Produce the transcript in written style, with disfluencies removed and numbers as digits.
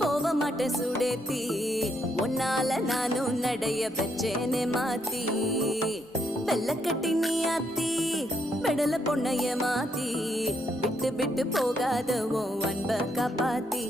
போக மாட்டேன் சுடேத்தி உன்னால நானும் நடைய பெற்றேனே மாத்தி வெள்ள கட்டி நீ ஆத்தி பெடல பொண்ணைய மாத்தி விட்டு விட்டு போகாத உன் அன்ப காப்பாத்தி